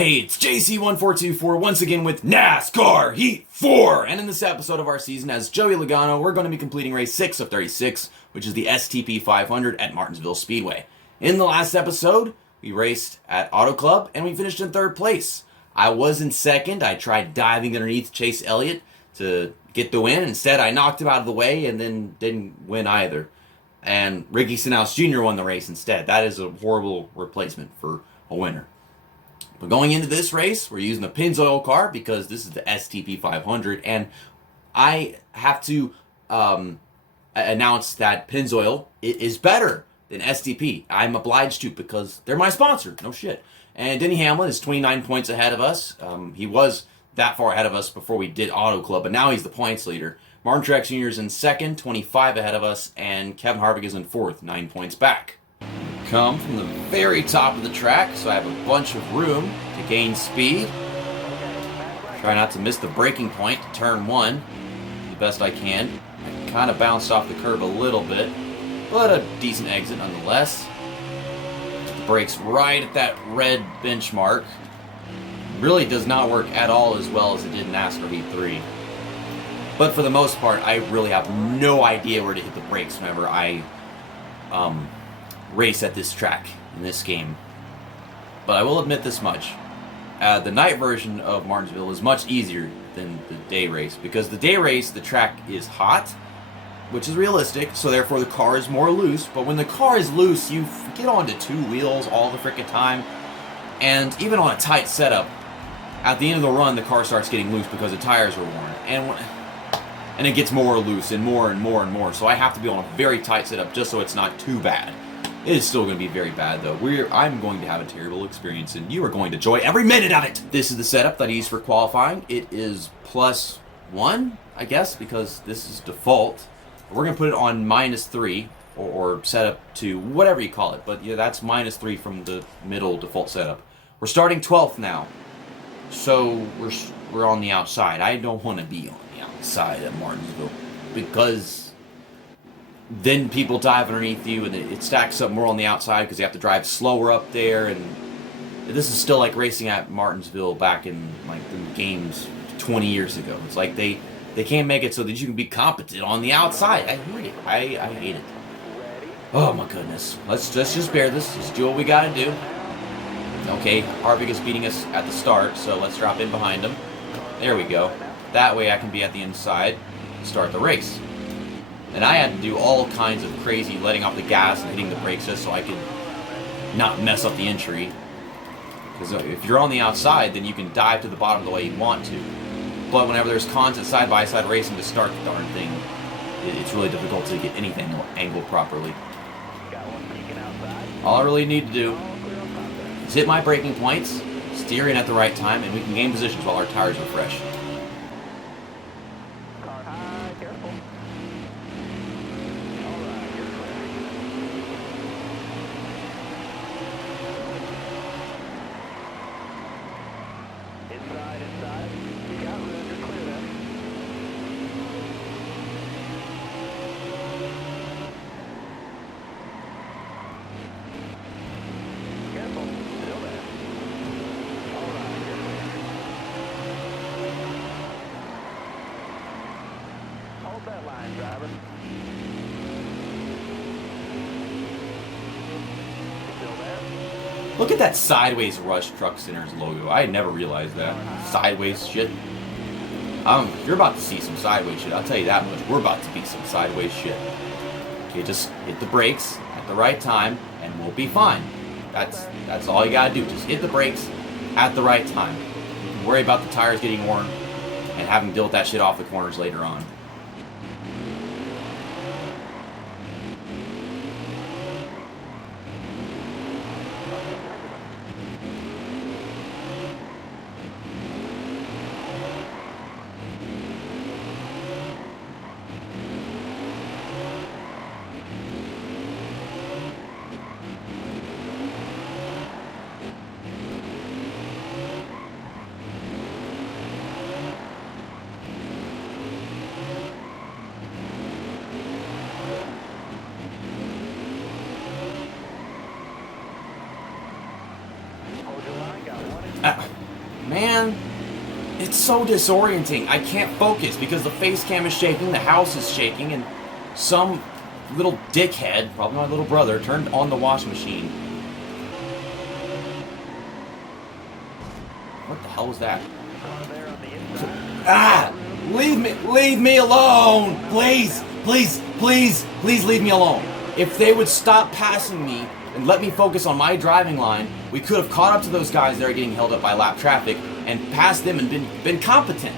Hey, it's JC1424 once again with NASCAR Heat 4! And in this episode of our season as Joey Logano, we're going to be completing race 6 of 36, which is the STP 500 at Martinsville Speedway. In the last episode, we raced at Auto Club and we finished in 3rd place. I was in 2nd. I tried diving underneath Chase Elliott to get the win. Instead, I knocked him out of the way and then didn't win either. And Ricky Stenhouse Jr. won the race instead. That is a horrible replacement for a winner. But going into this race, we're using the Pennzoil car because this is the STP 500, and I have to announce that Pennzoil is better than STP. I'm obliged to because they're my sponsor. No shit. And Denny Hamlin is 29 points ahead of us. He was that far ahead of us before we did Auto Club, but now he's the points leader. Martin Truex Jr. is in 2nd, 25 ahead of us, and Kevin Harvick is in 4th, 9 points back. Come from the very top of the track, so I have a bunch of room to gain speed. Try not to miss the braking point to turn 1 the best I can. I kind of bounced off the curb a little bit, but a decent exit nonetheless. The brakes right at that red benchmark. Really does not work at all as well as it did in NASCAR Heat 3. But for the most part, I really have no idea where to hit the brakes whenever I race at this track in this game. But I will admit this much. The night version of Martinsville is much easier than the day race, because the day race, the track is hot, which is realistic, so therefore the car is more loose. But when the car is loose, you get onto 2 wheels all the freaking time, and even on a tight setup, at the end of the run, the car starts getting loose because the tires are worn, and it gets more loose and more and more and more. So I have to be on a very tight setup just so it's not too bad. It is still going to be very bad, though. I'm going to have a terrible experience, and you are going to enjoy every minute of it. This is the setup that I use for qualifying. It is +1, I guess, because this is default. We're going to put it on -3, or set up to whatever you call it. But yeah, that's -3 from the middle default setup. We're starting 12th now, so we're on the outside. I don't want to be on the outside at Martinsville, because then people dive underneath you, and it stacks up more on the outside because you have to drive slower up there. And this is still like racing at Martinsville back in like the games 20 years ago. It's like they can't make it so that you can be competent on the outside. I hate it. I hate it. Oh my goodness. Let's just bear this. Let's do what we gotta do. Okay, Harvick is beating us at the start, so let's drop in behind him. There we go. That way I can be at the inside and start the race. And I had to do all kinds of crazy letting off the gas and hitting the brakes just so I could not mess up the entry. Because if you're on the outside, then you can dive to the bottom the way you want to. But whenever there's constant side-by-side racing to start the darn thing, it's really difficult to get anything angled properly. All I really need to do is hit my braking points, steer in at the right time, and we can gain positions while our tires are fresh. That line, driver. Still there? Look at that Sideways Rush Truck Center's logo. I had never realized that. Sideways shit. You're about to see some sideways shit. I'll tell you that much. We're about to be some sideways shit. Okay, just hit the brakes at the right time, and we'll be fine. That's all you gotta do. Just hit the brakes at the right time. You can worry about the tires getting worn and having to deal with that shit off the corners later on. man, it's so disorienting. I can't focus because the face cam is shaking, the house is shaking, and some little dickhead, probably my little brother, turned on the washing machine. What the hell was that? Ah! Leave me alone! Please, please, please, please leave me alone. If they would stop passing me and let me focus on my driving line, we could have caught up to those guys that are getting held up by lap traffic and passed them and been competent.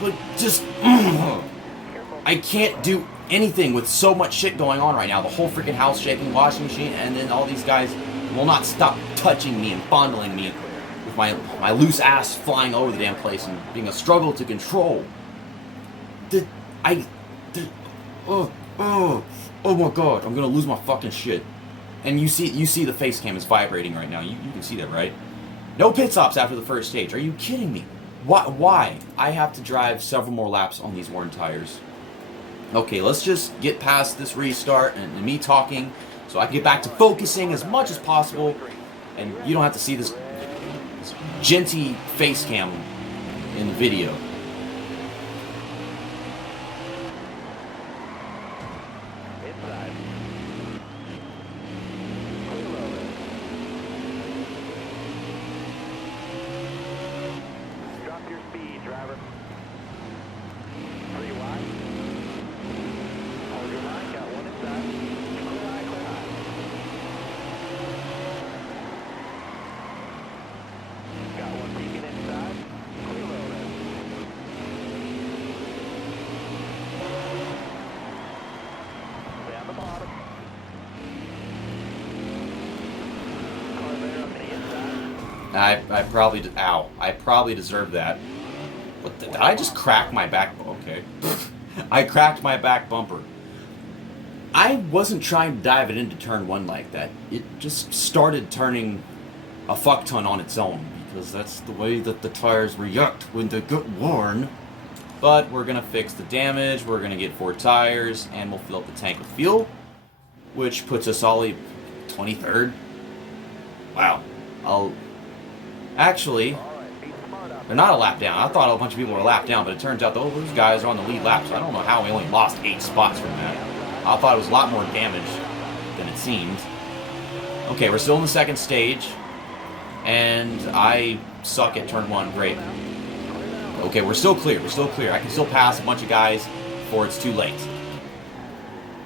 But just, I can't do anything with so much shit going on right now. The whole freaking house shaking, washing machine, and then all these guys will not stop touching me and fondling me with my loose ass flying over the damn place and being a struggle to control. Oh my god, I'm gonna lose my fucking shit. And you see the face cam is vibrating right now. You can see that, right? No pit stops after the first stage. Are you kidding me? Why? I have to drive several more laps on these worn tires. Okay, let's just get past this restart and me talking so I can get back to focusing as much as possible, and you don't have to see this genty face cam in the video. I probably deserved that. What did I just crack my back? Okay. I cracked my back bumper. I wasn't trying to dive it into turn one like that. It just started turning a fuck ton on its own, because that's the way that the tires react when they get worn. But we're gonna fix the damage, we're gonna get 4 tires, and we'll fill up the tank with fuel, which puts us all 23rd. Wow. Actually, they're not a lap down. I thought a bunch of people were a lap down, but it turns out those guys are on the lead lap, so I don't know how we only lost 8 spots from that. I thought it was a lot more damage than it seemed. Okay, we're still in the second stage, and I suck at turn 1. Great. Okay, we're still clear. I can still pass a bunch of guys before it's too late.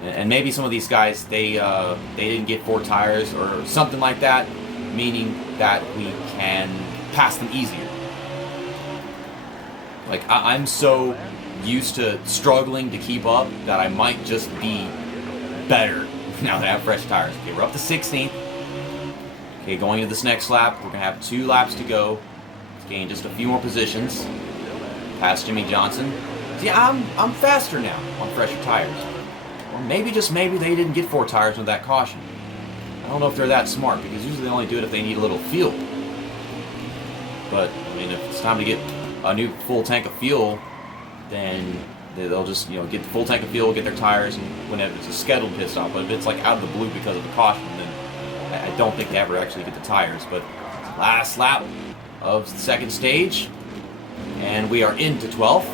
And maybe some of these guys, they didn't get 4 tires or something like that, meaning that we can pass them easier. Like, I'm so used to struggling to keep up that I might just be better now that I have fresh tires. Okay, we're up to 16th. Okay, going into this next lap, we're going to have 2 laps to go. Let's gain just a few more positions. Past Jimmy Johnson. See, I'm faster now on fresher tires. Or maybe, just maybe, they didn't get 4 tires with that caution. I don't know if they're that smart, because usually they only do it if they need a little fuel. But, I mean, if it's time to get a new full tank of fuel, then they'll just, get the full tank of fuel, get their tires, and whenever it's a scheduled pit stop. But if it's like out of the blue because of the caution, then I don't think they ever actually get the tires. But last lap of the second stage, and we are into 12th.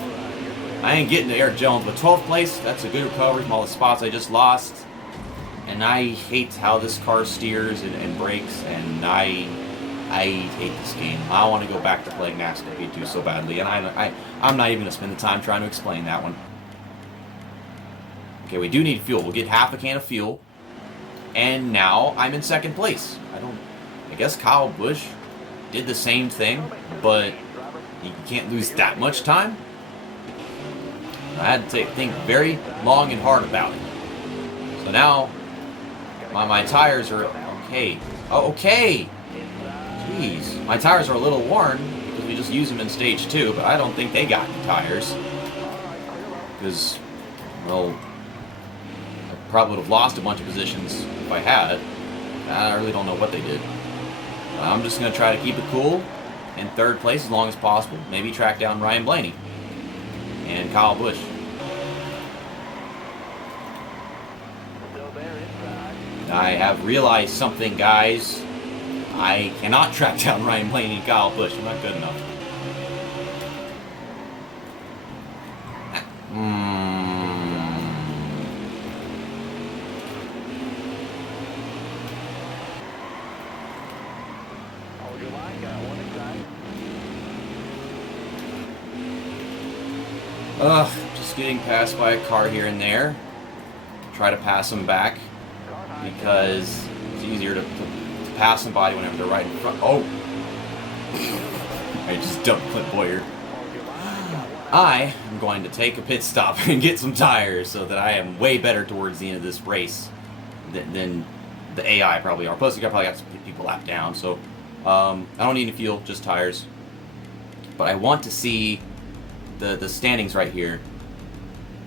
I ain't getting to Eric Jones, but 12th place, that's a good recovery from all the spots I just lost. And I hate how this car steers and brakes, and I hate this game. I want to go back to playing NASCAR 82 so badly, and I'm not even going to spend the time trying to explain that one. Okay, we do need fuel. We'll get half a can of fuel, and now I'm in second place. I guess Kyle Busch did the same thing, but you can't lose that much time. I had to think very long and hard about it. So now, my tires are okay. Oh, okay! Jeez. My tires are a little worn, because we just used them in stage 2, but I don't think they got any tires. Because, well, I probably would have lost a bunch of positions if I had. I really don't know what they did. I'm just going to try to keep it cool in third place as long as possible. Maybe track down Ryan Blaney and Kyle Busch. I have realized something, guys. I cannot track down Ryan Blaney and Kyle Busch. I'm not good enough. Hold your line, got one inside. Just getting passed by a car here and there. Try to pass them back because it's easier to pass somebody whenever they're right in front. Oh! I just dumped Clint Bowyer. I am going to take a pit stop and get some tires so that I am way better towards the end of this race than the AI probably are. Plus, I probably got some people lapped down, so I don't need any fuel, just tires. But I want to see the standings right here.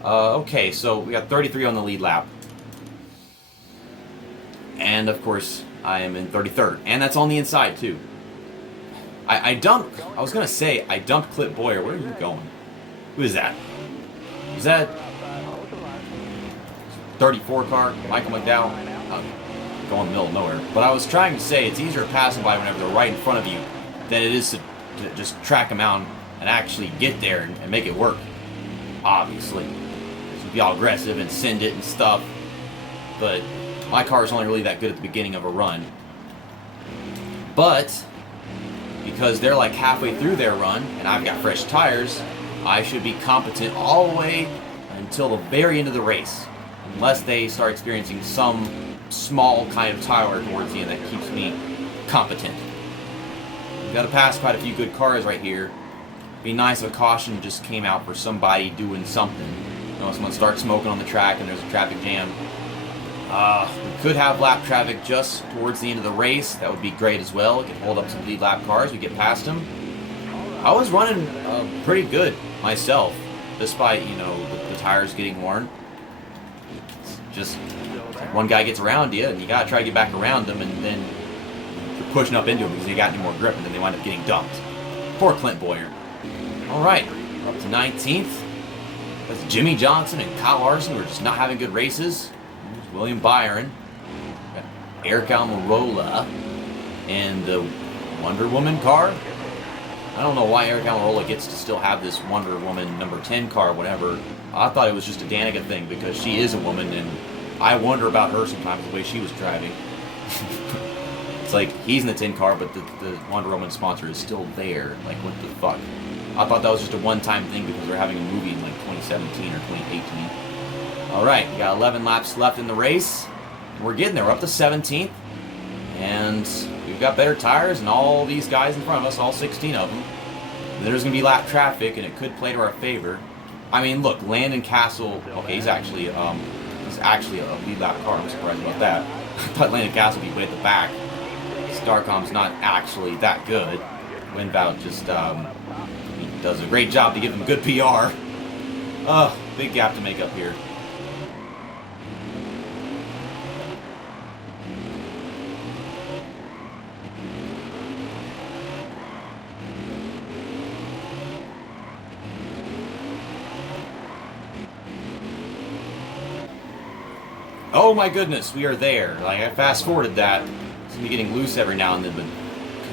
Okay, so we got 33 on the lead lap. And, of course, I am in 33rd. And that's on the inside, too. I dumped... I was going to say, I dumped Clint Bowyer. Where are you going? Who is that? Is that... 34 car? Michael McDowell? Going in the middle of nowhere. But I was trying to say, it's easier to pass them by whenever they're right in front of you than it is to just track them out and actually get there and make it work. Obviously. So be all aggressive and send it and stuff. But my car is only really that good at the beginning of a run. But because they're like halfway through their run and I've got fresh tires, I should be competent all the way until the very end of the race. Unless they start experiencing some small kind of tire towards the end that keeps me competent. We've got to pass quite a few good cars right here. Be nice if a caution just came out for somebody doing something. You know, someone starts smoking on the track and there's a traffic jam. We could have lap traffic just towards the end of the race. That would be great as well. We could hold up some lead lap cars. We get past them. I was running pretty good myself, despite, you know, the tires getting worn. It's just like one guy gets around you, and you gotta try to get back around them, and then you're pushing up into them because they got any more grip, and then they wind up getting dumped. Poor Clint Bowyer. All right, we're up to 19th. That's Jimmy Johnson and Kyle Larson, who are just not having good races. There's William Byron, got Eric Almirola, and the Wonder Woman car. I don't know why Eric Almirola gets to still have this Wonder Woman number 10 car, whatever. I thought it was just a Danica thing because she is a woman, and I wonder about her sometimes the way she was driving. It's like he's in the 10 car, but the Wonder Woman sponsor is still there. Like, what the fuck? I thought that was just a one-time thing because we're having a movie in like 2017 or 2018. All right, we got 11 laps left in the race. We're getting there. We're up to 17th, and we've got better tires and all these guys in front of us, all 16 of them. There's going to be lap traffic, and it could play to our favor. I mean, look, Landon Castle. Okay, he's actually a lead lap car. I'm surprised about that. I thought Landon Castle would be way at the back. Starcom's not actually that good. Winbout just he does a great job to give him good PR. Big gap to make up here. Oh my goodness, we are there. Like, I fast forwarded that. It's gonna be getting loose every now and then, but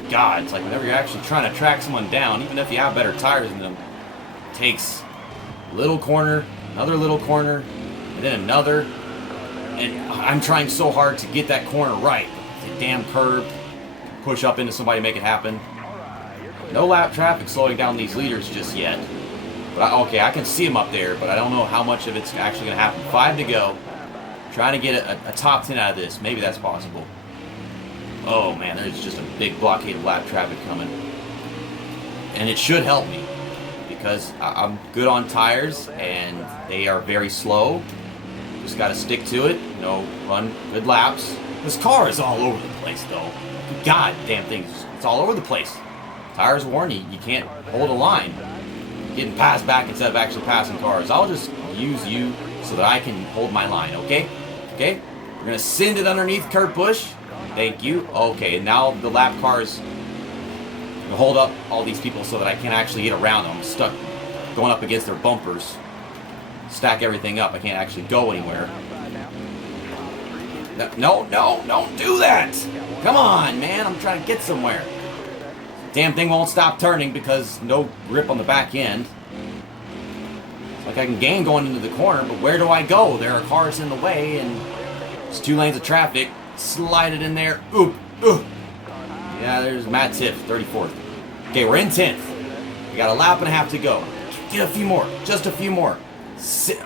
good God, it's like whenever you're actually trying to track someone down, even if you have better tires than them, it takes a little corner, another little corner, and then another. And I'm trying so hard to get that corner right. The damn curb, push up into somebody, make it happen. No lap traffic slowing down these leaders just yet. But okay, I can see them up there, but I don't know how much of it's actually gonna happen. 5 to go. Trying to get a top 10 out of this. Maybe that's possible. Oh man, there's just a big blockade of lap traffic coming. And it should help me. Because I'm good on tires and they are very slow. Just got to stick to it. You know, run good laps. This car is all over the place though. God damn thing. It's all over the place. Tires worn, you can't hold a line. You're getting passed back instead of actually passing cars. I'll just use you so that I can hold my line, okay? Okay, we're gonna send it underneath Kurt Busch. Thank you. Okay, and now the lap cars hold up all these people so that I can't actually get around them. I'm stuck going up against their bumpers. Stack everything up. I can't actually go anywhere. No, don't do that. Come on, man. I'm trying to get somewhere. Damn thing won't stop turning because no grip on the back end. So I Like I can gain going into the corner, but where do I go? There are cars in the way, and it's 2 lanes of traffic. Slide it in there. Oop. Ooh. Yeah, there's Matt Tiff, 34th. Okay, we're in 10th. We got a lap and a half to go. Get a few more. Just a few more.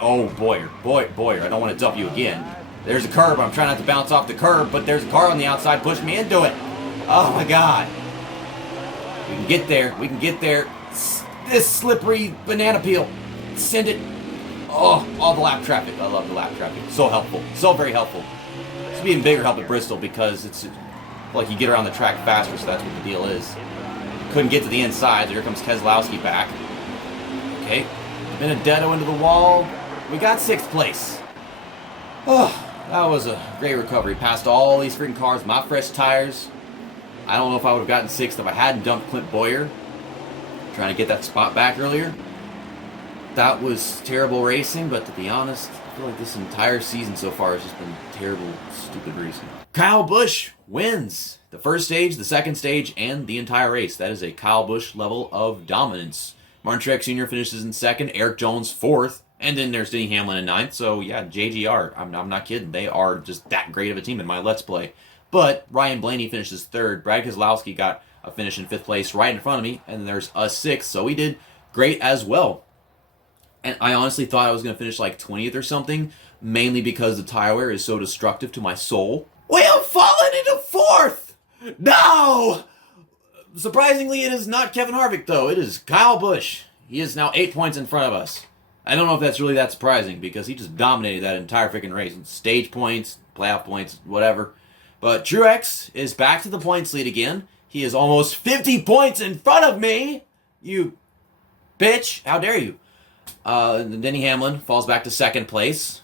Oh, Bowyer. Bowyer, I don't want to dump you again. There's a curb. I'm trying not to bounce off the curb, but there's a car on the outside. Push me into it. Oh, my God. We can get there. We can get there. This slippery banana peel. Send it. Oh, all the lap traffic. I love the lap traffic. So helpful. So very helpful. It's be even bigger help at Bristol because it's like you get around the track faster, so that's what the deal is. Couldn't get to the inside. So here comes Keselowski back. Okay. Benedetto into the wall. We got 6th place. Oh, that was a great recovery. Passed all these freaking cars. My fresh tires. I don't know if I would have gotten 6th if I hadn't dumped Clint Bowyer. Trying to get that spot back earlier. That was terrible racing, but to be honest, I feel like this entire season so far has just been terrible, stupid racing. Kyle Busch wins the first stage, the second stage, and the entire race. That is a Kyle Busch level of dominance. Martin Truex Sr. finishes in 2nd, Eric Jones 4th, and then there's Denny Hamlin in 9th. So yeah, JGR, I'm not kidding. They are just that great of a team in my Let's Play. But Ryan Blaney finishes 3rd. Brad Keselowski got a finish in 5th place right in front of me, and there's a 6th. So he did great as well. And I honestly thought I was going to finish like 20th or something, mainly because the tire wear is so destructive to my soul. We have fallen into 4th! No! Surprisingly, it is not Kevin Harvick, though. It is Kyle Busch. He is now 8 points in front of us. I don't know if that's really that surprising, because he just dominated that entire freaking race. Stage points, playoff points, whatever. But Truex is back to the points lead again. He is almost 50 points in front of me! You bitch! How dare you? Denny Hamlin falls back to 2nd place.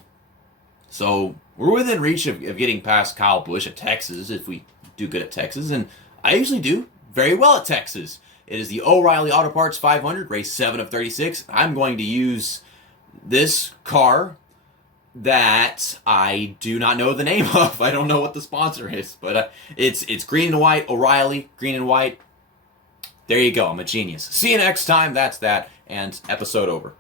So we're within reach of getting past Kyle Busch at Texas if we do good at Texas. And I usually do very well at Texas. It is the O'Reilly Auto Parts 500, race 7 of 36. I'm going to use this car that I do not know the name of. I don't know what the sponsor is, but it's green and white, O'Reilly, green and white. There you go. I'm a genius. See you next time. That's that. And episode over.